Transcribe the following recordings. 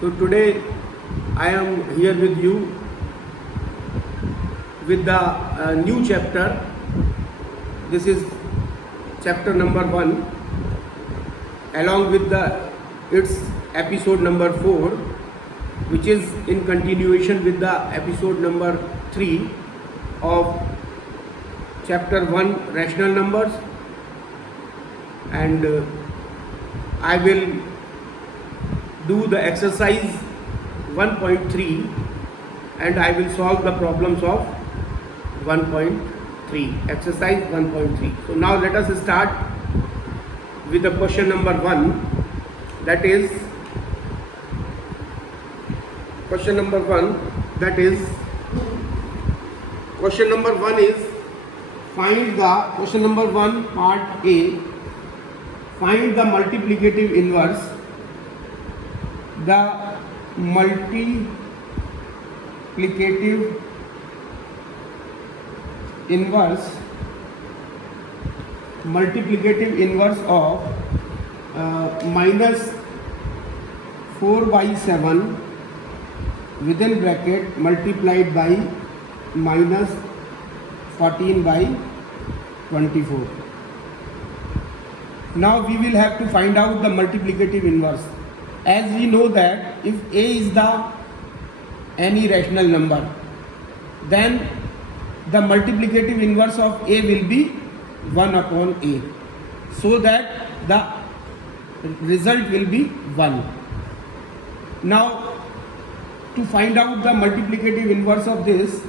So today I am here with you with the new chapter. This is chapter number 1 along with its episode number 4, which is in continuation with the episode number 3 of chapter 1 rational numbers, and I will do the exercise 1.3 and I will solve the problems of 1.3, exercise 1.3. So now let us start with the question number 1, that is question number 1 is find the question number 1 part A, find the multiplicative inverse. The multiplicative inverse of minus 4 by 7 within bracket multiplied by minus 14 by 24. Now we will have to find out the multiplicative inverse. As we know that if A is any rational number, then the multiplicative inverse of A will be 1 upon A, so that the result will be 1. Now to find out the multiplicative inverse of this,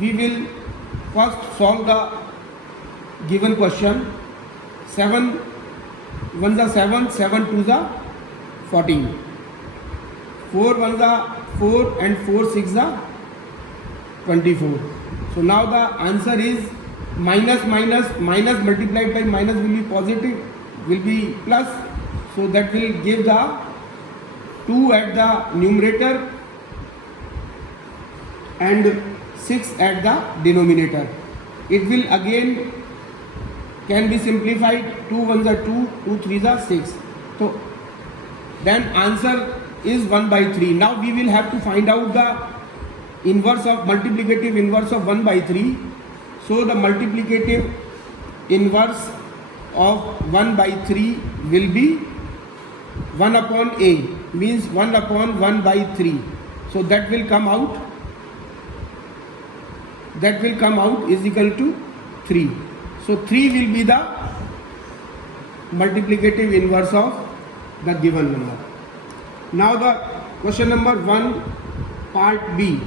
we will first solve the given question. 7 1s are 7, 7 2s are 14, 4 1s are 4 and 4 6s are 24. So now the answer is minus multiplied by minus will be positive, will be plus, so that will give the 2 at the numerator and 6 at the denominator. It will again can be simplified. 2 1s are 2, 2 3s are 6. So then answer is 1 by 3. Now we will have to find out the inverse of multiplicative inverse of 1 by 3. So the multiplicative inverse of 1 by 3 will be 1 upon A, means 1 upon 1 by 3. So that will come out is equal to 3. So 3 will be the multiplicative inverse of the given number. Now the question number 1 part B,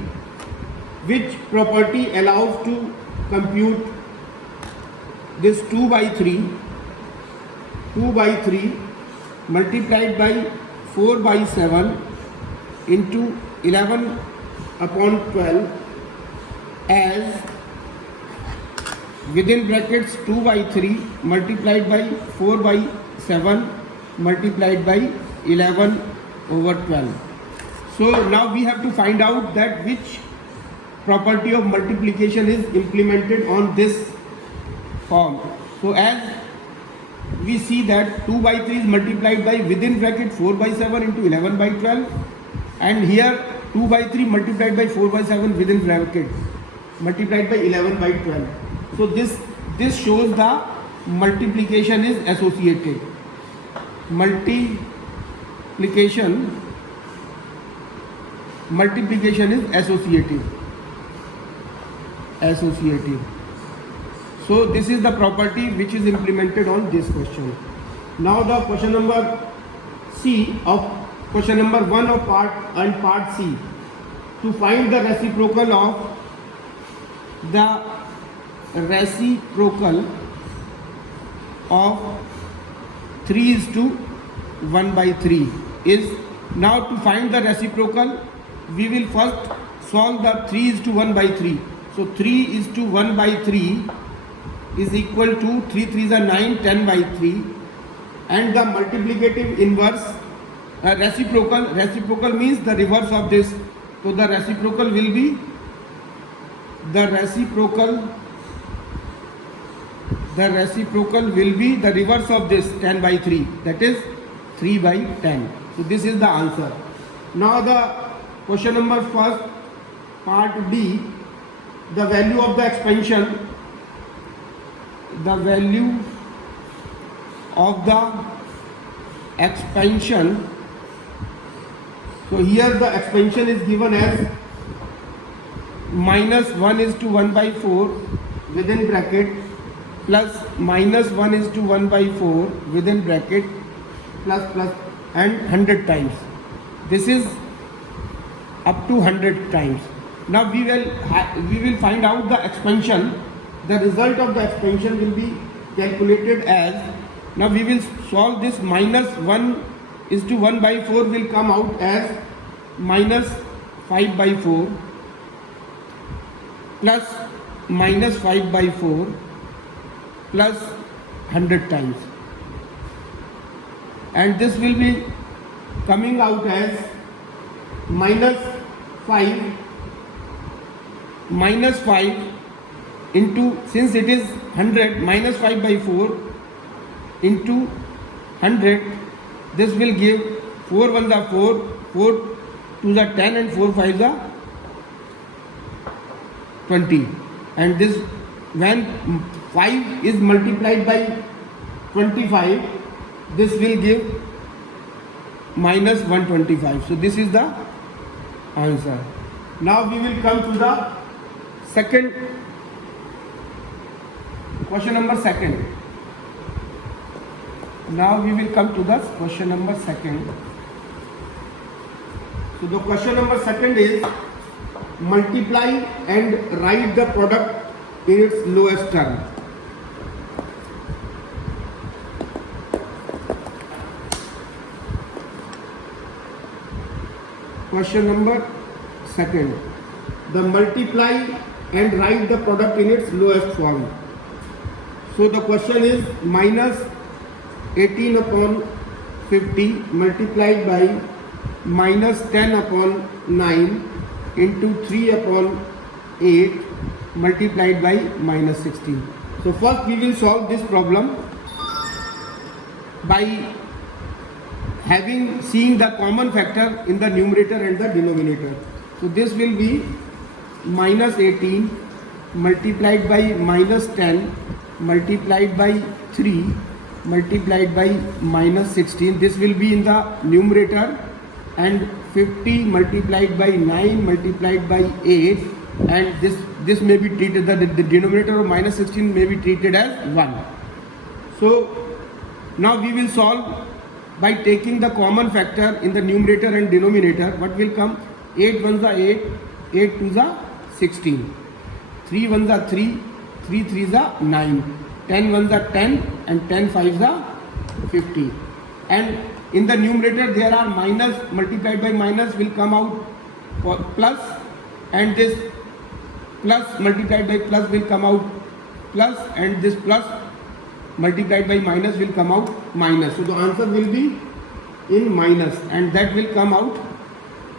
which property allows to compute this 2 by 3 multiplied by 4 by 7 into 11 upon 12 as within brackets 2 by 3 multiplied by 4 by 7 multiplied by 11 over 12. So now we have to find out that which property of multiplication is implemented on this form. So as we see that 2 by 3 is multiplied by within bracket 4 by 7 into 11 by 12, and here 2 by 3 multiplied by 4 by 7 within bracket multiplied by 11 by 12. So this shows the multiplication is associated. Multiplication is associative. So this is the property which is implemented on this question. Now the question number C of question number 1 of part C, to find the reciprocal of 3:1 by 3 is, now to find the reciprocal we will first solve the 3:1 by 3. So 3:1 by 3 is equal to 3 3s are 9, 10 by 3, and the multiplicative inverse reciprocal means the reverse of this. So the reciprocal will be the reciprocal the reverse of this 10 by 3, that is 3 by 10. So this is the answer. Now the question number first, part D, the value of the expansion, the value of the expansion. So here the expansion is given as -1:1/4 within bracket plus -1:1/4 within bracket plus and 100 times. This is up to 100 times. Now we will find out the expansion. The result of the expansion will be calculated as, now we will solve this, -1:1/4 will come out as -5/4 plus -5/4 plus 100 times, and this will be coming out as -5 into, since it is 100, -5/4 into 100, this will give 4 1s are 4, 4 2s are 10, and 4 5s are 20. And this, when 5 is multiplied by 25, this will give -125. So this is the answer. Now we will come to the second question, number second. Now we will come to the question number second. So the question number second is, multiply and write the product in its lowest term. Question number second, the multiply and write the product in its lowest form. So the question is -18/50 multiplied by -10/9 into 3/8 multiplied by -16. So first we will solve this problem by seeing the common factor in the numerator and the denominator. So this will be -18 multiplied by -10 multiplied by 3 multiplied by -16. This will be in the numerator, and 50 multiplied by 9 multiplied by 8, and this may be treated, the denominator of -16 may be treated as 1. So now we will solve by taking the common factor in the numerator and denominator. What will come? 8 1s are 8, 8 2s are 16, 3 1s are 3, 3 3s are 9, 10 1s are 10, and 10 5s are 50. And in the numerator there are minus multiplied by minus will come out plus, and this plus multiplied by plus will come out plus, and this plus multiplied by minus will come out minus. So the answer will be in minus, and that will come out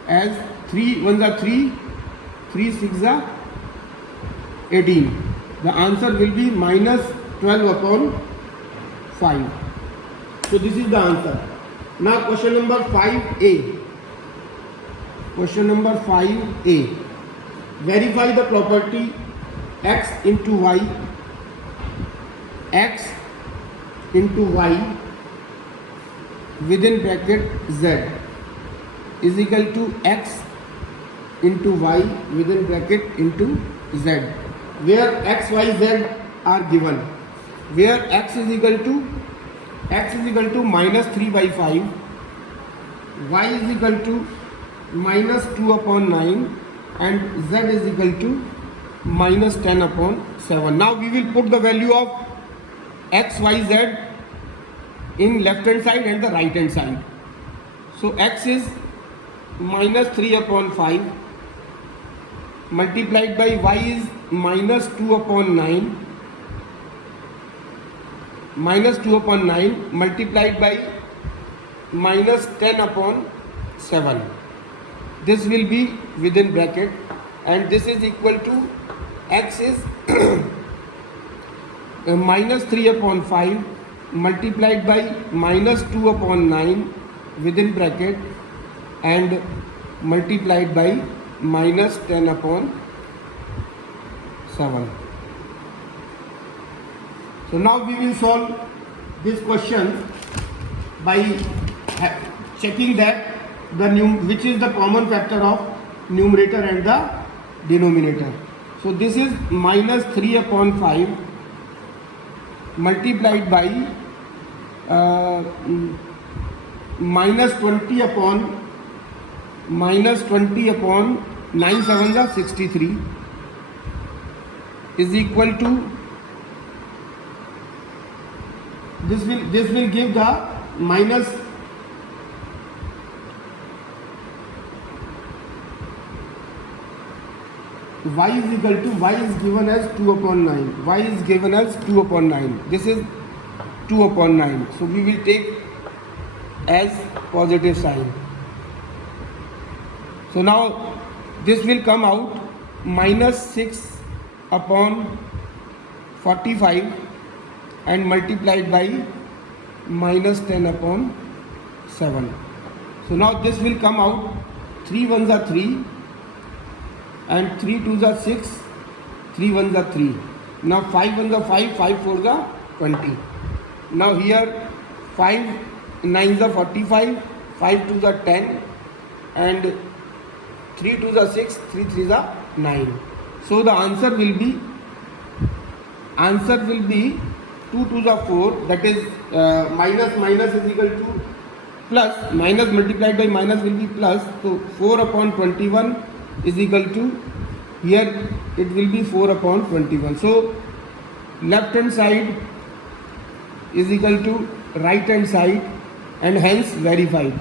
as 3 1s are 3, 3 6s are 18. The answer will be -12/5. So this is the answer. Now question number 5A. Question number 5A. Verify the property x into y, x into y within bracket z is equal to x into y within bracket into z, where x, y, z are given, where x is equal to -3/5, y is equal to -2/9, and z is equal to -10/7. Now we will put the value of x, y, z in left hand side and the right hand side. So x is -3/5 multiplied by y is -2/9 multiplied by -10/7. This will be within bracket, and this is equal to x is -3/5 multiplied by -2/9 within bracket, and multiplied by minus 10 upon 7. So now we will solve this question by checking that which is the common factor of numerator and the denominator. So this is minus 3 upon 5 multiplied by minus 20 upon 9 7 are 63 is equal to this will give the minus y is equal to y is given as 2 upon 9. Y is given as 2 upon 9. This is 2 upon 9. So we will take as positive sign. So now this will come out minus 6 upon 45 and multiplied by minus 10 upon 7. So now this will come out 3 ones are 3 and 3 twos are 6, 3 ones are 3. Now 5 ones are 5, 5 fours are 20. Now here 5 nines are 45, 5 twos are 10 and 3 twos are 6, 3 threes are 9. So the answer will be 2 twos are 4, that is minus is equal to plus, minus multiplied by minus will be plus, so 4 upon 21 is equal to, here it will be 4 upon 21. So left hand side is equal to right hand side and hence verified.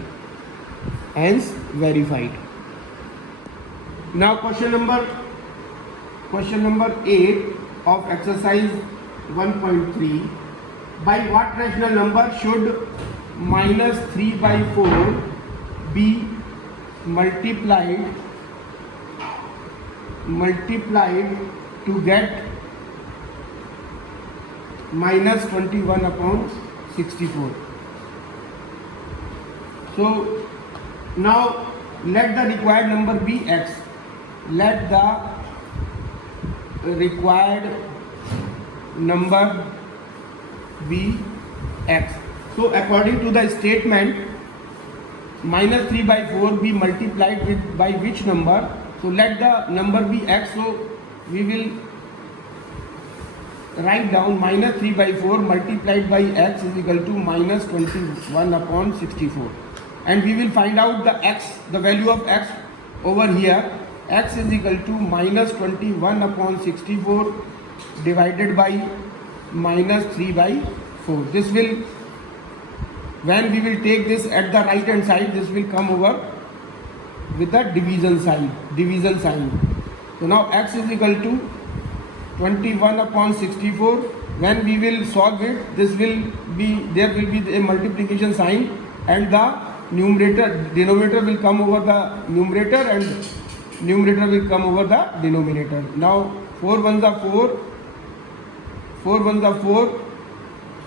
Now question number 8 of exercise 1.3. By what rational number should minus 3 by 4 be multiplied to get minus 21 upon 64. So now let the required number be x. Let the required number be x. So according to the statement, minus 3 by 4 be multiplied with by which number? So let the number be x. So we will write down minus 3 by 4 multiplied by x is equal to minus 21 upon 64. And we will find out the x, the value of x over here. X is equal to minus 21 upon 64 divided by minus 3 by 4. This will, when we will take this at the right hand side, this will come over with the division sign. So now x is equal to 21 upon 64. When we will solve it, there will be a multiplication sign and the denominator will come over the numerator and numerator will come over the denominator. Now 4 ones are 4, 4 ones are 4,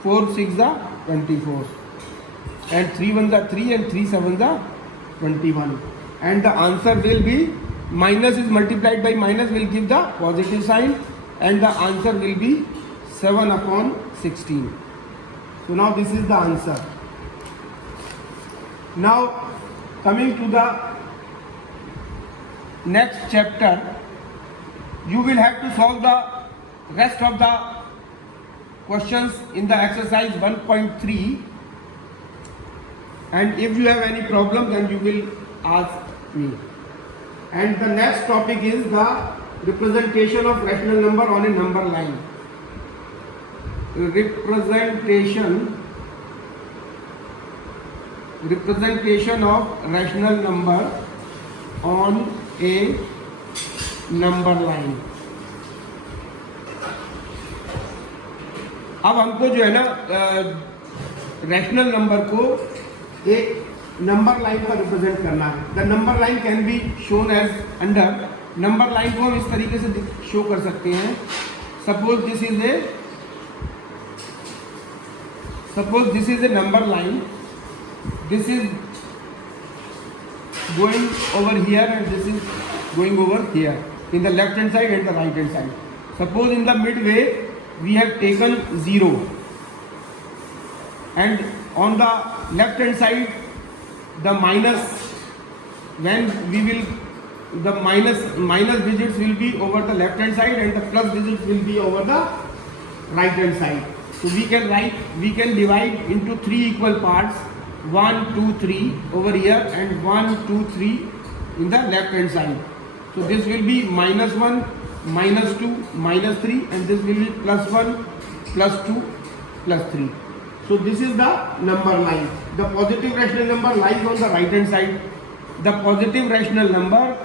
4 6 are 24 and 3 ones are 3 and 3 sevens are 21. And the answer will be, minus is multiplied by minus will give the positive sign and the answer will be 7 upon 16. So now this is the answer. Now coming to the next chapter, you will have to solve the rest of the questions in the exercise 1.3, and if you have any problem then you will ask me. And the next topic is the representation of rational number on a number line. Representation of rational number on a number line. अब हमको जो है ना rational number को एक number line पर represent करना है. The number line can be shown as under. Number line को हम इस तरीके से शो कर सकते हैं. Suppose this is a number line. This is going over here and this is going over here in the left hand side and the right hand side. Suppose in the midway we have taken 0 and on the left hand side the minus, when we will, the minus digits will be over the left hand side and the plus digits will be over the right hand side. So we can divide into 3 equal parts, 1, 2, 3 over here and 1, 2, 3 in the left hand side. So this will be minus 1, minus 2, minus 3 and this will be plus 1, plus 2, plus 3. So this is the number line. The positive rational number lies on the right hand side. The positive rational number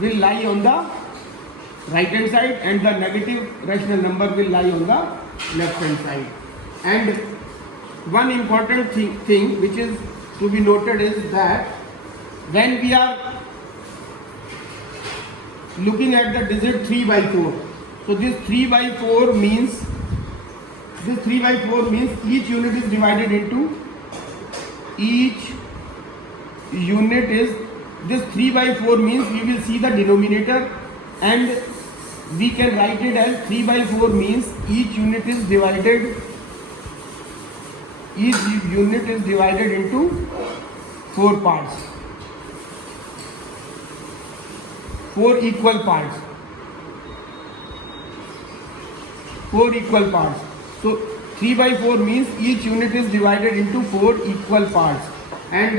will lie on the right hand side and the negative rational number will lie on the left hand side. And one important thing which is to be noted is that when we are looking at the digit 3 by 4, so this 3 by 4 means each unit is divided into, this 3 by 4 means we will see the denominator and we can write it as 3 by 4 means each unit is divided into 4 parts, 4 equal parts. So 3 by 4 means each unit is divided into 4 equal parts. And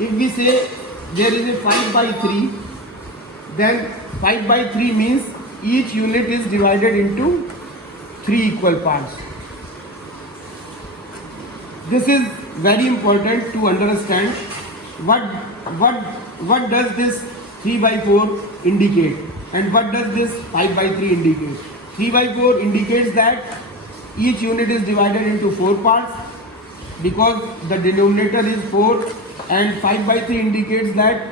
if we say there is a 5 by 3, then 5 by 3 means each unit is divided into 3 equal parts. This is very important to understand what does this 3 by 4 indicate and what does this 5 by 3 indicate. 3 by 4 indicates that each unit is divided into 4 parts because the denominator is 4, and 5 by 3 indicates that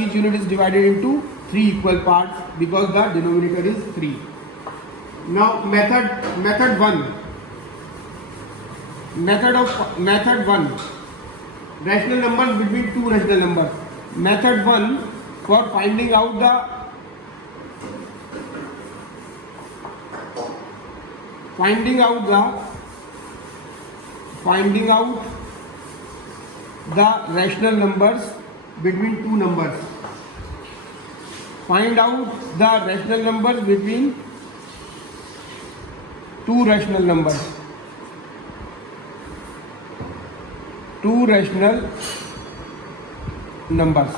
each unit is divided into 3 equal parts because the denominator is 3. Now method 1. Method 1, rational numbers between two rational numbers. Method 1 for finding out the rational numbers between two numbers. Find out the rational numbers between two rational numbers. Two rational numbers.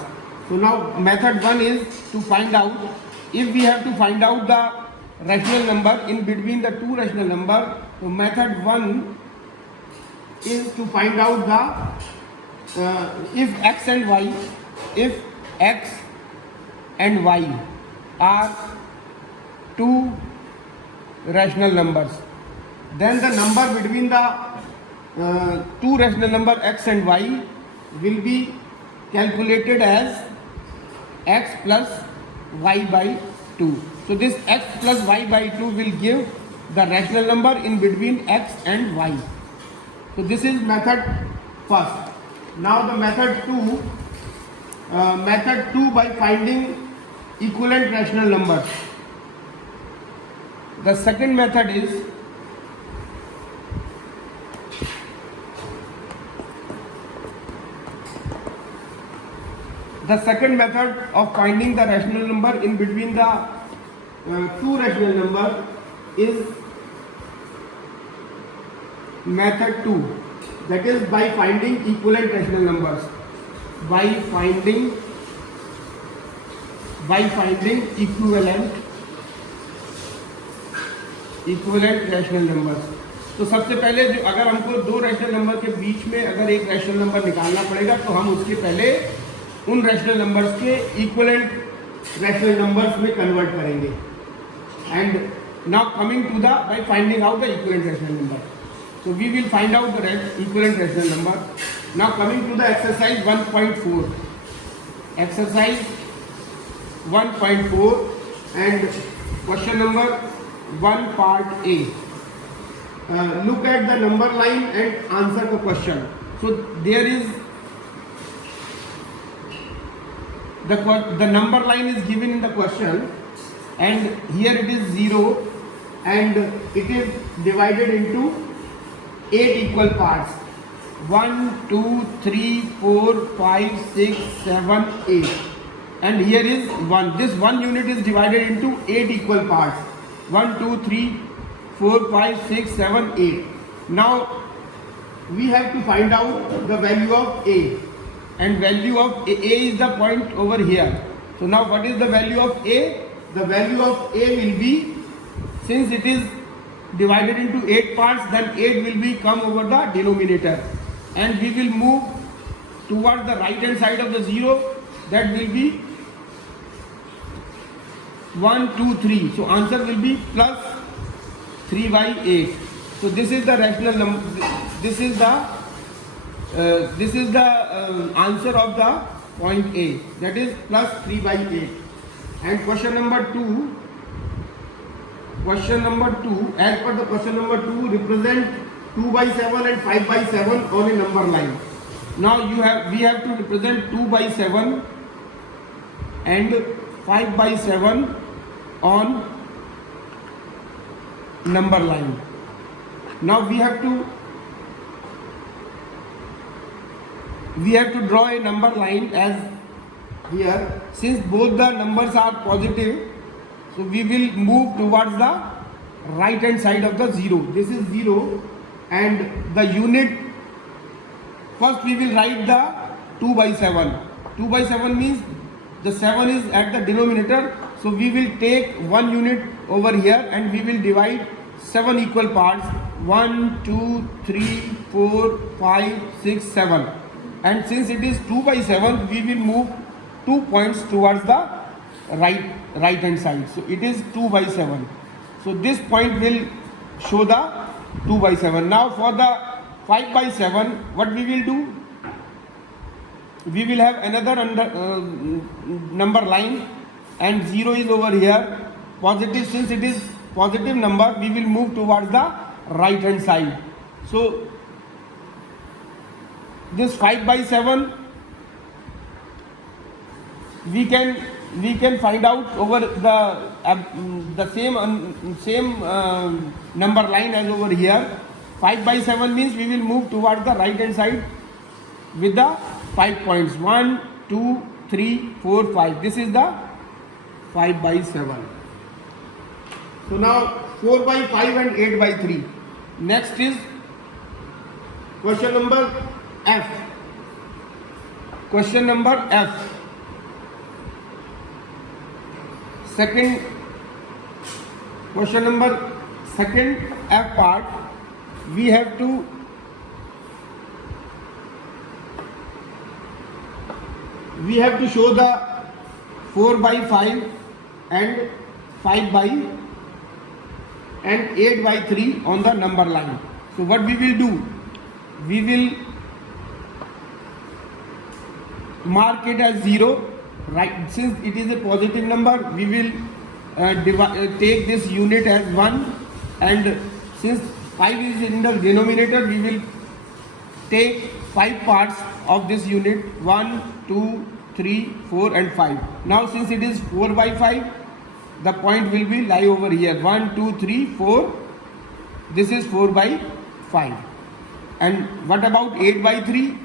So now method 1 is to find out, if we have to find out the rational number in between the two rational numbers. So method 1 is to find out the if x and y are two rational numbers, then the number between the two rational number x and y will be calculated as x plus y by 2. So this x plus y by 2 will give the rational number in between x and y. So this is method first. Now the method 2 by finding equivalent rational numbers. The second method is of finding the rational number in between the two rational numbers is method 2, that is by finding equivalent rational numbers. By finding equivalent rational numbers. तो सबसे पहले जो अगर हमको दो rational number के बीच में अगर एक रैशनल नंबर निकालना पड़ेगा तो हम उसके पहले उन रैशनल नंबर्स के इक्विवेलेंट रैशनल नंबर्स में कन्वर्ट करेंगे. And now coming to the by finding out the equivalent rational number. So we will find out the equivalent rational number. Now coming to the exercise 1.4. Exercise 1.4 and question number 1 part A. Look at the number line and answer the question. So there is the number line is given in the question, and here it is 0, and it is divided into 8 equal parts. 1, 2, 3, 4, 5, 6, 7, 8. And here is 1. This 1 unit is divided into 8 equal parts. 1, 2, 3, 4, 5, 6, 7, 8. Now we have to find out the value of A. And value of A is the point over here. So now what is the value of A? The value of A will be, since it is divided into 8 parts, then 8 will be come over the denominator. And we will move towards the right hand side of the 0. That will be 1, 2, 3. So answer will be plus 3 by 8. So this is the rational number. This is the answer of the point A. That is plus 3 by 8. And question number 2. Question number 2. As per the question number 2, represent 2 by 7 and 5 by 7 on a number line. Now we have to represent 2 by 7 and 5 by 7 on number line. Now we have to draw a number line as here. Since both the numbers are positive, so we will move towards the right hand side of the 0. This is 0, and the unit, first we will write the 2 by 7. 2 by 7 means the 7 is at the denominator, so we will take 1 unit over here and we will divide 7 equal parts. 1, 2, 3, 4, 5, 6, 7. And since it is 2 by 7, we will move 2 points towards the right hand side. So it is 2 by 7. So this point will show the 2 by 7. Now for the 5 by 7, what we will do? We will have another number line, and 0 is over here. Positive, since it is positive number, we will move towards the right hand side. So this 5 by 7 we can find out over the same number line as over here. 5 by 7 means we will move towards the right hand side with the 5 points. 1, 2, 3, 4, 5. This is the 5 by 7. So now 4 by 5 and 8 by 3. Next is question number F. Question number F. Second question number, second F part, we have to show the 4 by 5 and 5 by and 8 by 3 on the number line. So what we will do? We will mark it as 0. Right, since it is a positive number, we will take this unit as 1, and since 5 is in the denominator, we will take 5 parts of this unit. 1, 2, 3, 4 and 5. Now since it is 4 by 5, the point will be lie over here. 1, 2, 3, 4. This is 4 by 5. And what about 8 by 3?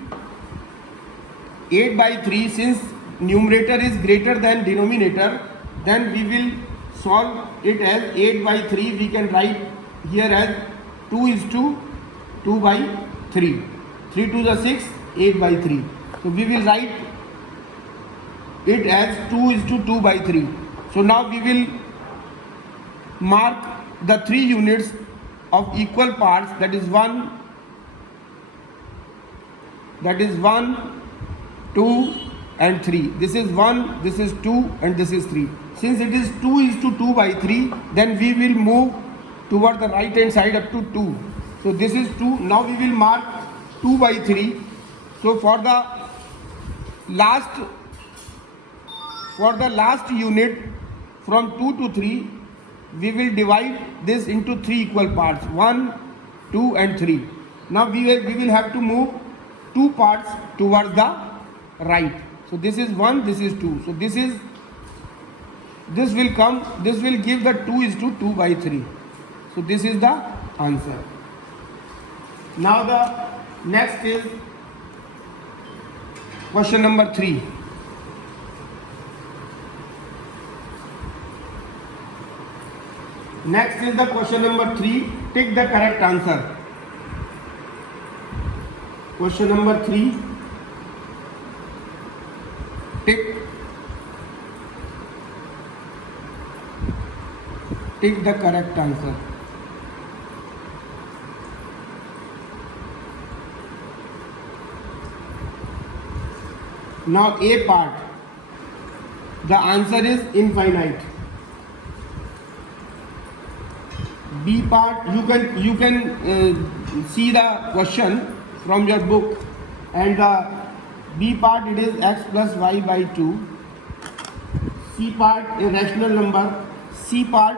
8 by 3, since numerator is greater than denominator, then we will solve it as 8 by 3. We can write here as 2 is to 2 by 3. 3 to the 6, 8 by 3. So we will write it as 2 is to 2 by 3. So now we will mark the 3 units of equal parts, that is 1, 2 and 3. This is 1, this is 2 and this is 3. Since it is 2 is to 2 by 3, then we will move toward the right hand side up to 2. So this is 2. Now we will mark 2 by 3. So for the last unit from 2 to 3, we will divide this into 3 equal parts, 1, 2 and 3. Now we will have to move 2 parts towards the right. So So this is 1, this is 2. So this will give the 2 is to 2 by 3. So this is the answer. Now the next is question number 3. Next is the question number 3. Take the correct answer. Question number 3. Take the correct answer. Now A part, the answer is infinite. B part, you can see the question from your book, and the B part, it is x plus y by 2. C part, a rational number. C part,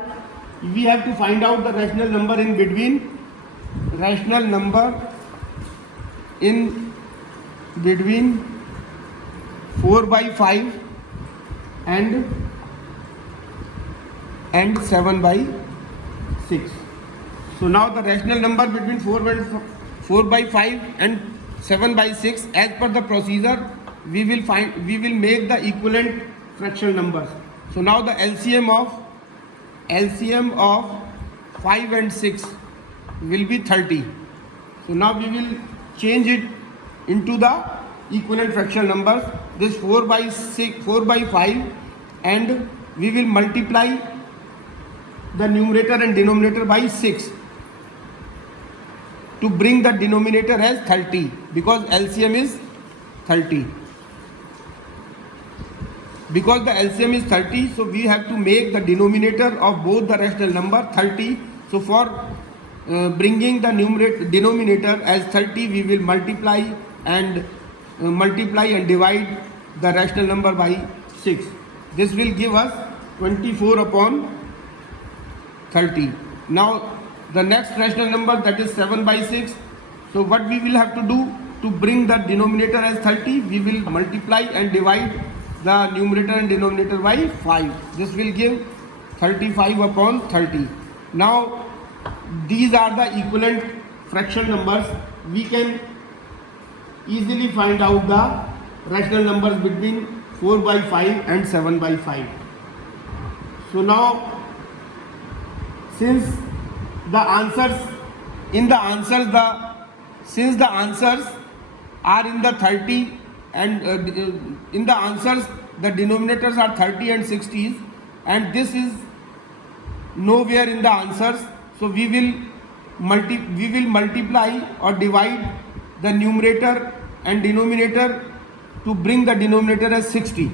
we have to find out the rational number in between. Rational number in between 4 by 5 and 7 by 6. So now the rational number between 4 by 5 and 7 by 6, as per the procedure, we will make the equivalent fractional numbers. So now the LCM of 5 and 6 will be 30. So now we will change it into the equivalent fractional numbers. This 4 by 5, and we will multiply the numerator and denominator by 6 to bring the denominator as 30, because LCM is 30. Because the LCM is 30, so we have to make the denominator of both the rational number 30. So for bringing the denominator as 30, we will multiply and divide the rational number by 6. This will give us 24 upon 30. Now the next rational number, that is 7 by 6. So what we will have to do to bring the denominator as 30, we will multiply and divide the numerator and denominator by 5. This will give 35 upon 30. Now these are the equivalent fraction numbers. We can easily find out the rational numbers between 4 by 5 and 7 by 5. So now, since the answers are in the 30 and in the answers the denominators are 30 and 60s, and this is nowhere in the answers, so we will multiply or divide the numerator and denominator to bring the denominator as 60.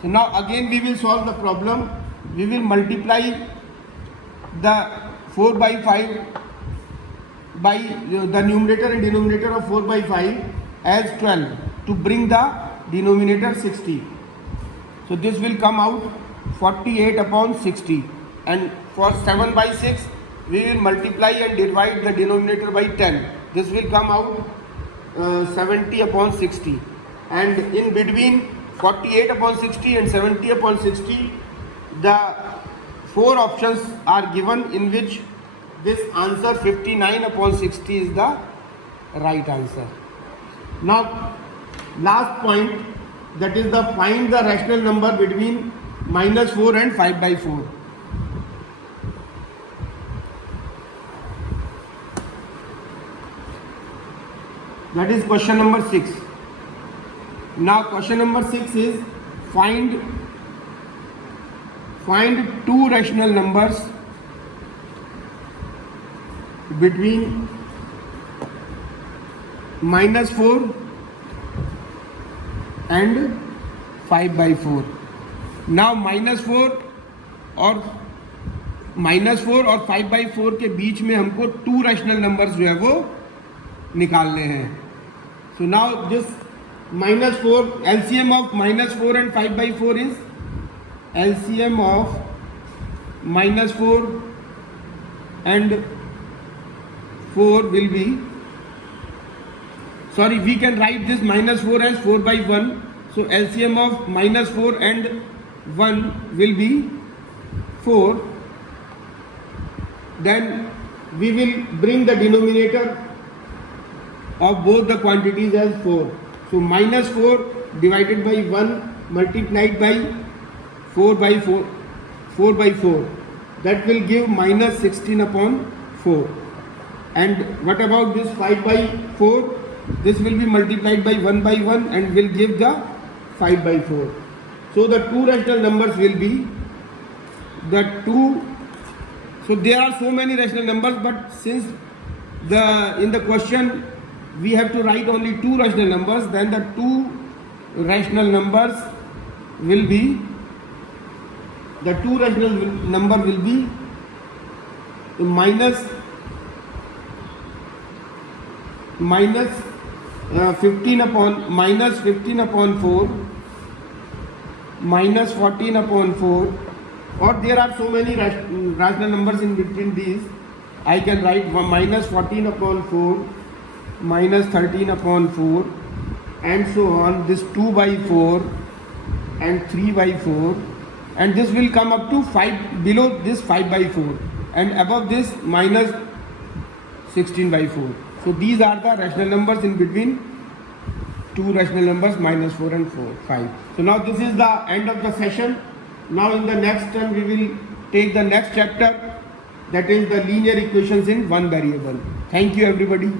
So now again we will solve the problem. We will multiply the 4 by 5 by the numerator and denominator of 4 by 5 as 12 to bring the denominator 60. So this will come out 48 upon 60, and for 7 by 6 we will multiply and divide the denominator by 10. This will come out 70 upon 60, and in between 48 upon 60 and 70 upon 60, the 4 options are given, in which this answer 59 upon 60 is the right answer. Now last point, that is the find the rational number between -4 and 5 by 4. That is question number 6. Now question number 6 is find two rational numbers between -4 and 5 by 4. Now -4 और 5 by 4 के बीच में हमको 2 rational numbers जो है वो निकालने हैं. So now this -4, LCM of -4 and 5 by 4 is LCM of -4 and 4 will be, sorry, we can write this -4 as 4 by 1 So LCM of minus 4 and 1 will be 4. Then we will bring the denominator of both the quantities as 4. So minus 4 divided by 1 multiplied by 4 by 4, 4 by 4. That will give minus 16 upon 4. And what about this 5 by 4? This will be multiplied by 1 by 1 and will give the 5 by 4. So the two rational numbers will be the two. So there are so many rational numbers, but since in the question we have to write only two rational numbers, then the two rational numbers will be, the two rational number will be minus 15 upon 4, minus 14 upon 4, or there are so many rational numbers in between these. I can write minus 14 upon 4, minus 13 upon 4, and so on. This 2 by 4 and 3 by 4, and this will come up to 5, below this 5 by 4, and above this minus 16 by 4. So these are the rational numbers in between two rational numbers minus 4 and 5. So now this is the end of the session. Now in the next term we will take the next chapter, that is the linear equations in one variable. Thank you everybody.